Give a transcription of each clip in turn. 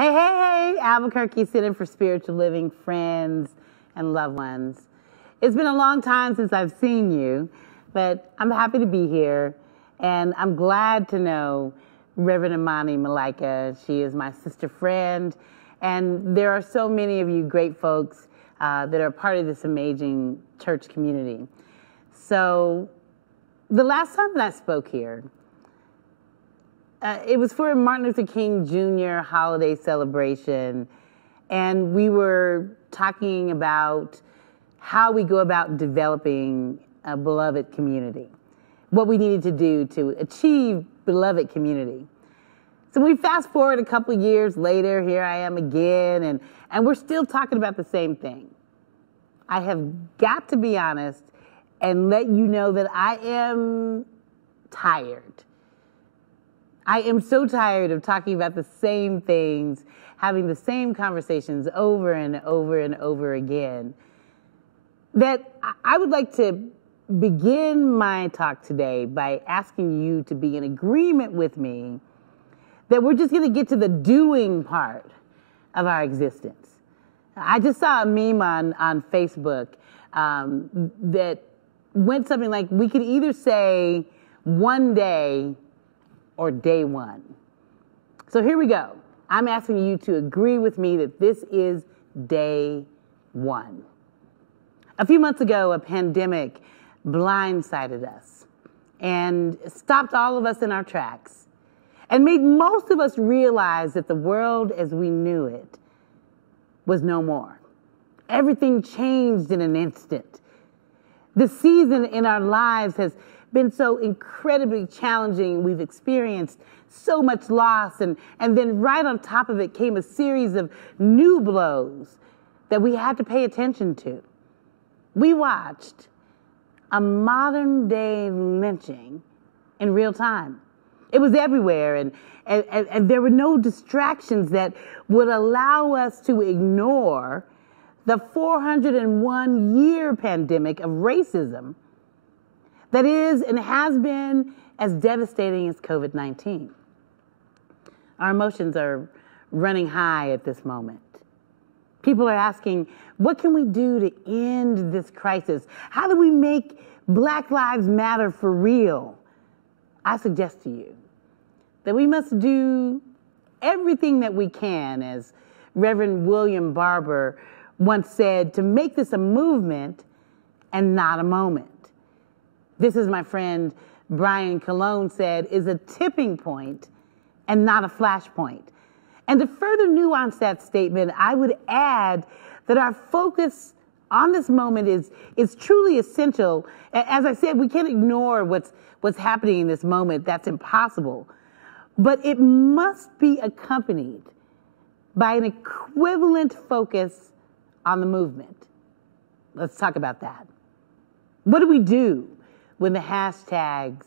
Hey, Albuquerque Center for Spiritual Living friends and loved ones. It's been a long time since I've seen you, but I'm happy to be here, and I'm glad to know Reverend Imani Malika. She is my sister friend, and there are so many of you great folks that are part of this amazing church community. So the last time that I spoke here, it was for a Martin Luther King Jr. holiday celebration, and we were talking about how we go about developing a beloved community, what we needed to do to achieve beloved community. So we fast forward a couple of years later, here I am again, and we're still talking about the same thing. I have got to be honest and let you know that I am tired. I am so tired of talking about the same things, having the same conversations over and over and over again, that I would like to begin my talk today by asking you to be in agreement with me that we're just going to get to the doing part of our existence. I just saw a meme on Facebook that went something like, we could either say one day or day one. So here we go. I'm asking you to agree with me that this is day one. A few months ago, a pandemic blindsided us and stopped all of us in our tracks and made most of us realize that the world as we knew it was no more. Everything changed in an instant. The season in our lives has been so incredibly challenging. We've experienced so much loss, and then right on top of it came a series of new blows that we had to pay attention to. We watched a modern day lynching in real time. It was everywhere, and there were no distractions that would allow us to ignore the 401-year pandemic of racism that is and has been as devastating as COVID-19. Our emotions are running high at this moment. People are asking, what can we do to end this crisis? How do we make Black Lives Matter for real? I suggest to you that we must do everything that we can, as Reverend William Barber once said, to make this a movement and not a moment. This, is my friend Brian Colon said, is a tipping point and not a flashpoint. And to further nuance that statement, I would add that our focus on this moment is truly essential. As I said, we can't ignore what's happening in this moment. That's impossible. But it must be accompanied by an equivalent focus on the movement. Let's talk about that. What do we do when the hashtags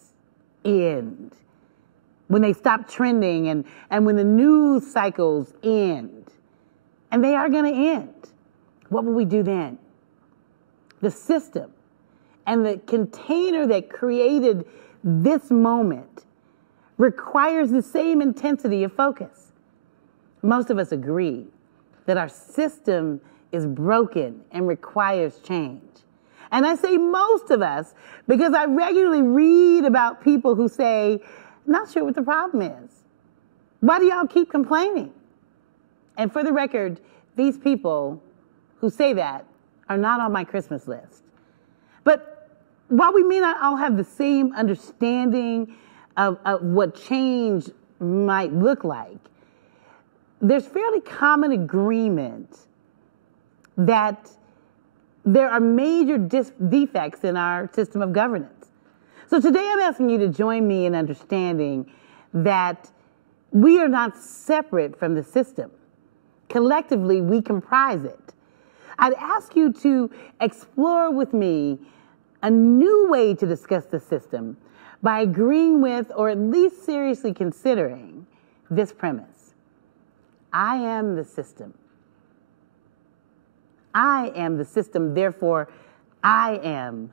end, when they stop trending, and when the news cycles end? And they are going to end. What will we do then? The system and the container that created this moment requires the same intensity of focus. Most of us agree that our system is broken and requires change. And I say most of us because I regularly read about people who say, not sure what the problem is. Why do y'all keep complaining? And for the record, these people who say that are not on my Christmas list. But while we may not all have the same understanding of what change might look like, there's fairly common agreement that there are major defects in our system of governance. So today I'm asking you to join me in understanding that we are not separate from the system. Collectively, we comprise it. I'd ask you to explore with me a new way to discuss the system by agreeing with, or at least seriously considering, this premise. I am the system. I am the system, therefore, I am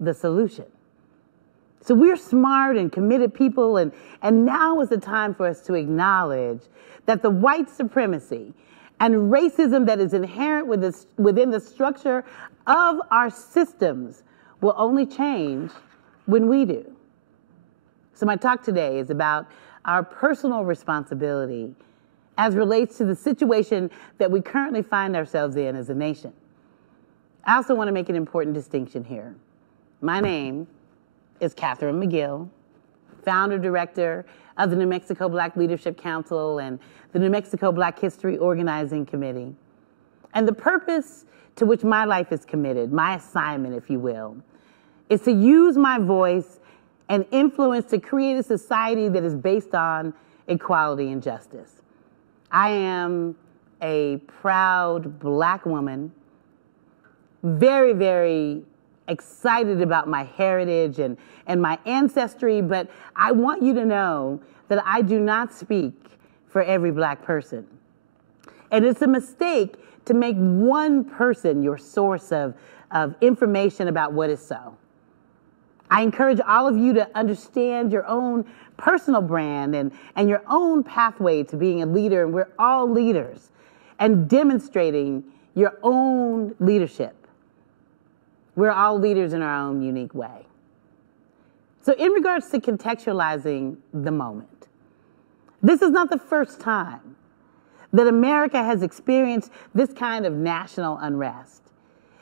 the solution. So we're smart and committed people, and now is the time for us to acknowledge that the white supremacy and racism that is inherent within the structure of our systems will only change when we do. So my talk today is about our personal responsibility as relates to the situation that we currently find ourselves in as a nation. I also want to make an important distinction here. My name is Cathryn McGill, founder director of the New Mexico Black Leadership Council and the New Mexico Black History Organizing Committee. And the purpose to which my life is committed, my assignment, if you will, is to use my voice and influence to create a society that is based on equality and justice. I am a proud Black woman, very, very excited about my heritage and my ancestry, but I want you to know that I do not speak for every Black person. And it's a mistake to make one person your source of information about what is so. I encourage all of you to understand your own personal brand and your own pathway to being a leader, and we're all leaders, and demonstrating your own leadership. We're all leaders in our own unique way. So in regards to contextualizing the moment, this is not the first time that America has experienced this kind of national unrest.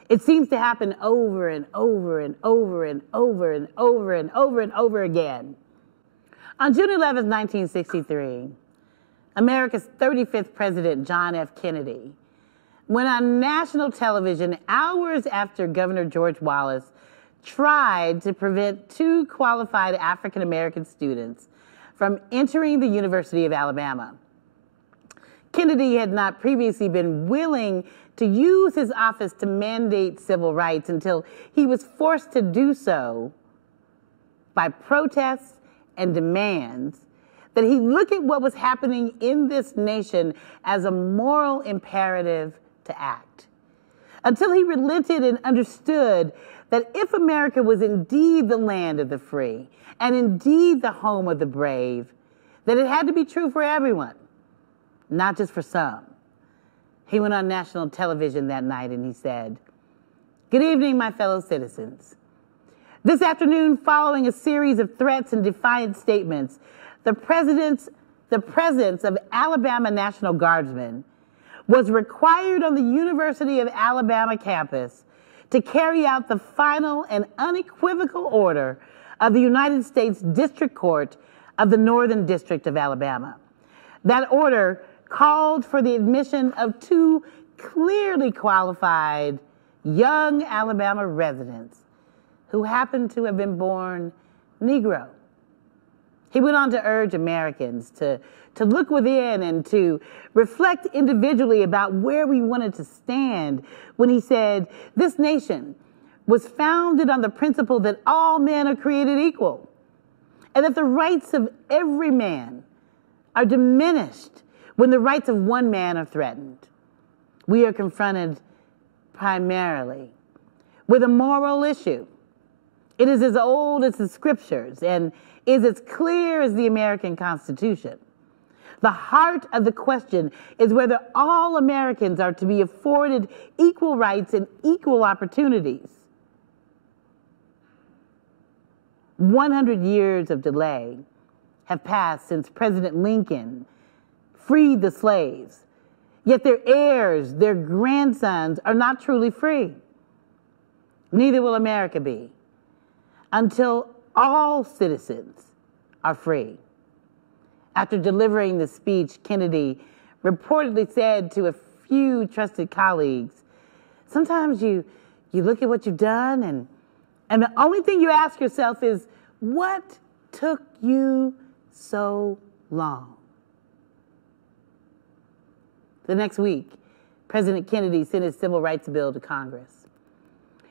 It seems to happen over and over and over and over and over and over and over again. On June 11, 1963, America's 35th president, John F. Kennedy, went on national television hours after Governor George Wallace tried to prevent two qualified African-American students from entering the University of Alabama. Kennedy had not previously been willing to use his office to mandate civil rights until he was forced to do so by protests and demands that he look at what was happening in this nation as a moral imperative to act. Until he relented and understood that if America was indeed the land of the free and indeed the home of the brave, that it had to be true for everyone, not just for some. He went on national television that night and he said, "Good evening, my fellow citizens. This afternoon, following a series of threats and defiant statements, the presence of Alabama National Guardsmen was required on the University of Alabama campus to carry out the final and unequivocal order of the United States District Court of the Northern District of Alabama. That order called for the admission of two clearly qualified young Alabama residents who happened to have been born Negro." He went on to urge Americans to look within and to reflect individually about where we wanted to stand when he said, "This nation was founded on the principle that all men are created equal, and that the rights of every man are diminished when the rights of one man are threatened. We are confronted primarily with a moral issue. It is as old as the scriptures and is as clear as the American Constitution. The heart of the question is whether all Americans are to be afforded equal rights and equal opportunities. 100 years of delay have passed since President Lincoln freed the slaves, yet their heirs, their grandsons, are not truly free. Neither will America be until all citizens are free." After delivering the speech, Kennedy reportedly said to a few trusted colleagues, "Sometimes you look at what you've done and the only thing you ask yourself is, what took you so long?" The next week, President Kennedy sent his civil rights bill to Congress.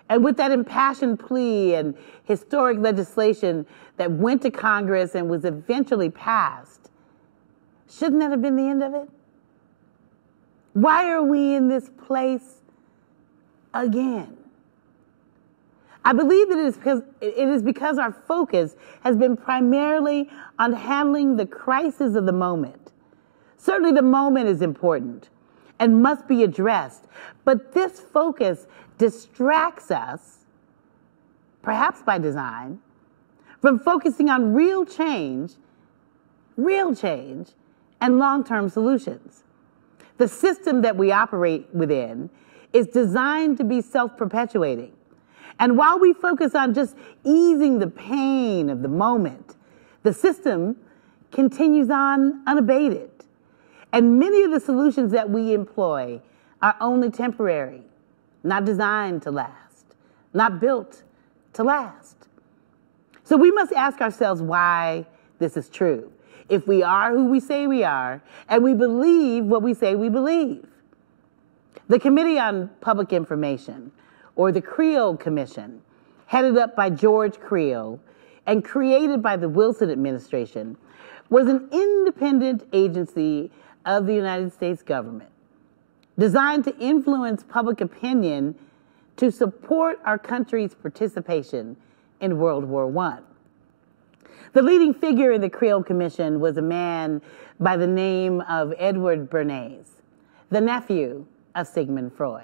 And with that impassioned plea and historic legislation that went to Congress and was eventually passed, shouldn't that have been the end of it? Why are we in this place again? I believe that it is because our focus has been primarily on handling the crisis of the moment, Certainly the moment is important and must be addressed, but this focus distracts us, perhaps by design, from focusing on real change, and long-term solutions. The system that we operate within is designed to be self-perpetuating. And while we focus on just easing the pain of the moment, the system continues on unabated. And many of the solutions that we employ are only temporary, not designed to last, not built to last. So we must ask ourselves why this is true. If we are who we say we are, and we believe what we say we believe. The Committee on Public Information, or the Creel Commission, headed up by George Creel and created by the Wilson administration, was an independent agency of the United States government designed to influence public opinion to support our country's participation in World War I. The leading figure in the Creel Commission was a man by the name of Edward Bernays, the nephew of Sigmund Freud.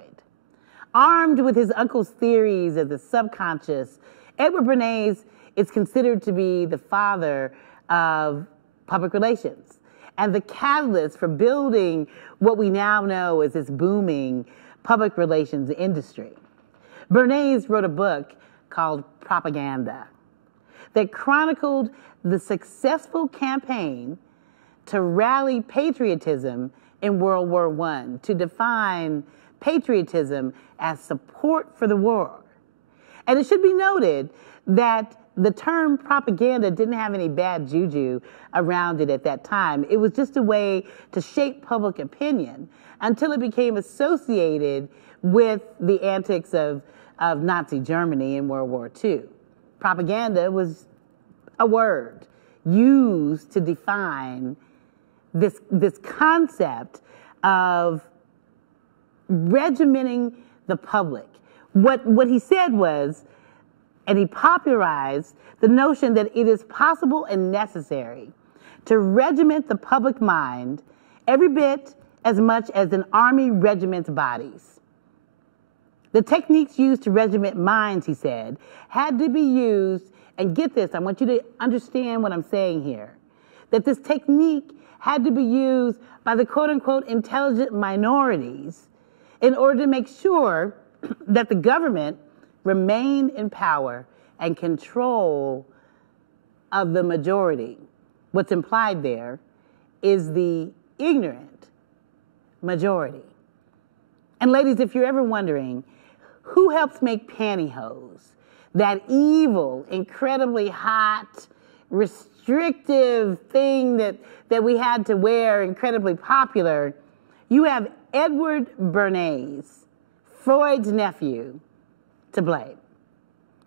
Armed with his uncle's theories of the subconscious, Edward Bernays is considered to be the father of public relations and the catalyst for building what we now know as this booming public relations industry. Bernays wrote a book called Propaganda that chronicled the successful campaign to rally patriotism in World War I, to define patriotism as support for the war. And it should be noted that the term propaganda didn't have any bad juju around it at that time. It was just a way to shape public opinion until it became associated with the antics of Nazi Germany in World War II. Propaganda was a word used to define this concept of regimenting the public. What he said was, and he popularized the notion that it is possible and necessary to regiment the public mind every bit as much as an army regiments bodies. The techniques used to regiment minds, he said, had to be used, and get this, I want you to understand what I'm saying here, that this technique had to be used by the quote-unquote intelligent minorities in order to make sure that the government remained in power and control of the majority. What's implied there is the ignorant majority. And ladies, if you're ever wondering, who helps make pantyhose, that evil, incredibly hot, restrictive thing that we had to wear, incredibly popular, you have Edward Bernays, Freud's nephew, to blame.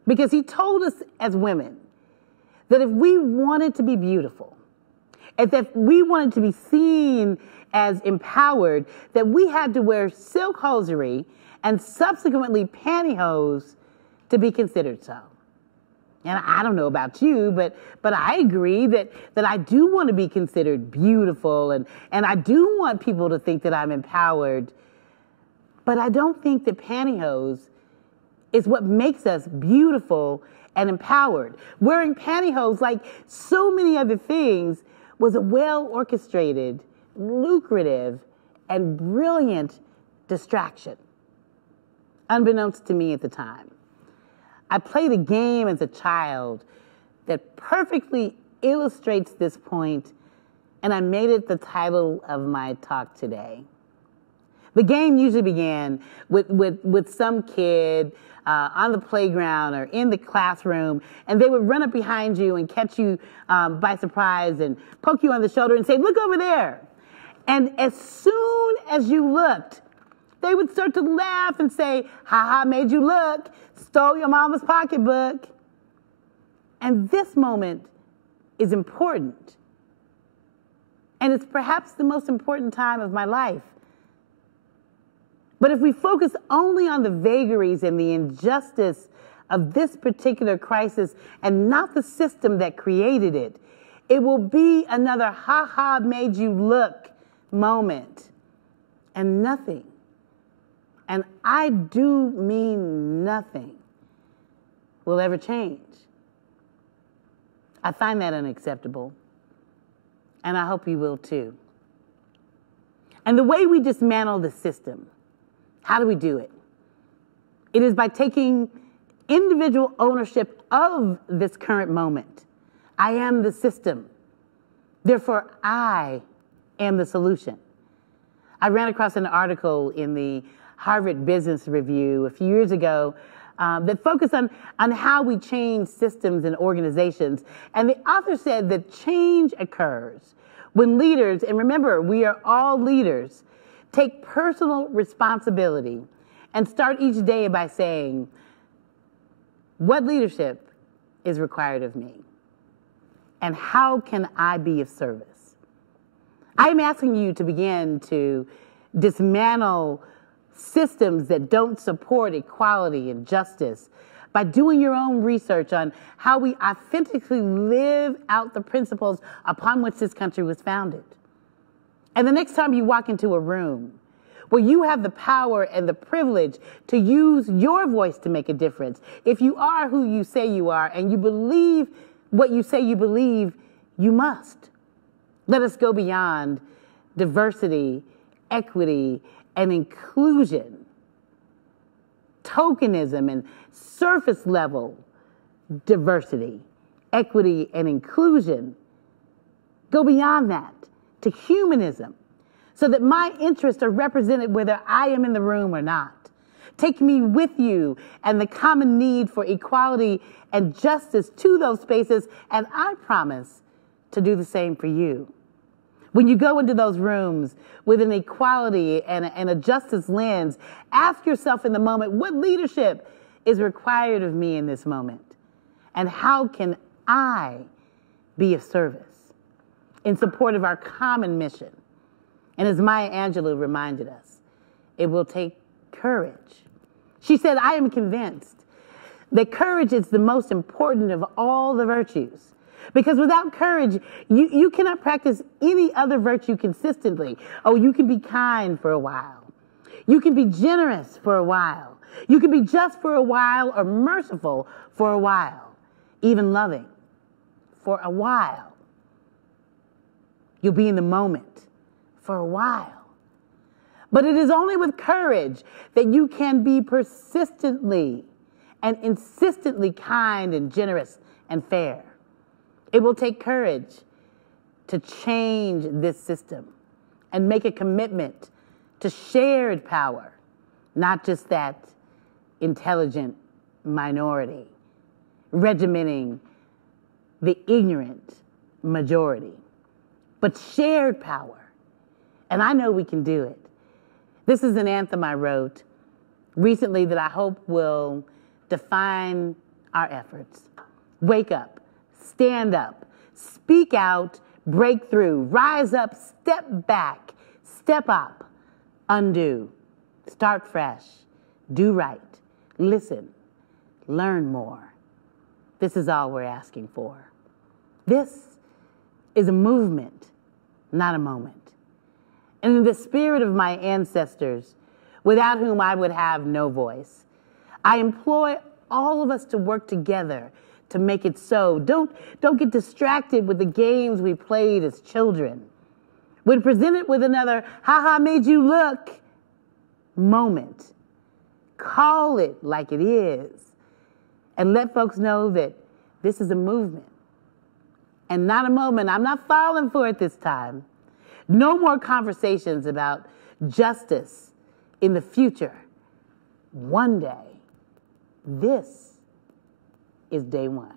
Because he told us as women that if we wanted to be beautiful, and that we wanted to be seen as empowered, that we had to wear silk hosiery and subsequently pantyhose to be considered so. And I don't know about you, but I agree that I do want to be considered beautiful, and I do want people to think that I'm empowered. But I don't think that pantyhose is what makes us beautiful and empowered. Wearing pantyhose, like so many other things, was a well-orchestrated, lucrative, and brilliant distraction, unbeknownst to me at the time. I played a game as a child that perfectly illustrates this point, and I made it the title of my talk today. The game usually began with some kid on the playground or in the classroom, and they would run up behind you and catch you by surprise and poke you on the shoulder and say, "Look over there." And as soon as you looked, they would start to laugh and say, "Ha ha, made you look, stole your mama's pocketbook." And this moment is important. And it's perhaps the most important time of my life. But if we focus only on the vagaries and the injustice of this particular crisis and not the system that created it, it will be another ha-ha made you look moment, and nothing, and I do mean nothing, will ever change. I find that unacceptable, and I hope you will too. And the way we dismantle the system, how do we do it? It is by taking individual ownership of this current moment. I am the system. Therefore, I am the solution. I ran across an article in the Harvard Business Review a few years ago that focused on how we change systems and organizations. And the author said that change occurs when leaders, and remember, we are all leaders, take personal responsibility and start each day by saying, what leadership is required of me? And how can I be of service? I'm asking you to begin to dismantle systems that don't support equality and justice by doing your own research on how we authentically live out the principles upon which this country was founded. And the next time you walk into a room where you have the power and the privilege to use your voice to make a difference, if you are who you say you are and you believe what you say you believe, you must. Let us go beyond diversity, equity, and inclusion, tokenism, and surface level diversity, equity, and inclusion. Go beyond that to humanism so that my interests are represented whether I am in the room or not. Take me with you and the common need for equality and justice to those spaces, and I promise to do the same for you. When you go into those rooms with an equality and a justice lens, ask yourself in the moment, what leadership is required of me in this moment? And how can I be of service in support of our common mission? And as Maya Angelou reminded us, it will take courage. She said, I am convinced that courage is the most important of all the virtues. Because without courage, you cannot practice any other virtue consistently. Oh, you can be kind for a while. You can be generous for a while. You can be just for a while or merciful for a while, even loving for a while. You'll be in the moment for a while. But it is only with courage that you can be persistently and insistently kind and generous and fair. It will take courage to change this system and make a commitment to shared power, not just that intelligent minority, regimenting the ignorant majority, but shared power. And I know we can do it. This is an anthem I wrote recently that I hope will define our efforts. Wake up. Stand up, speak out, break through, rise up, step back, step up, undo, start fresh, do right, listen, learn more. This is all we're asking for. This is a movement, not a moment. And in the spirit of my ancestors, without whom I would have no voice, I implore all of us to work together to make it so. Don't get distracted with the games we played as children. When presented with another, ha made you look moment, call it like it is, and let folks know that this is a movement and not a moment. I'm not falling for it this time. No more conversations about justice in the future. One day, this is day one.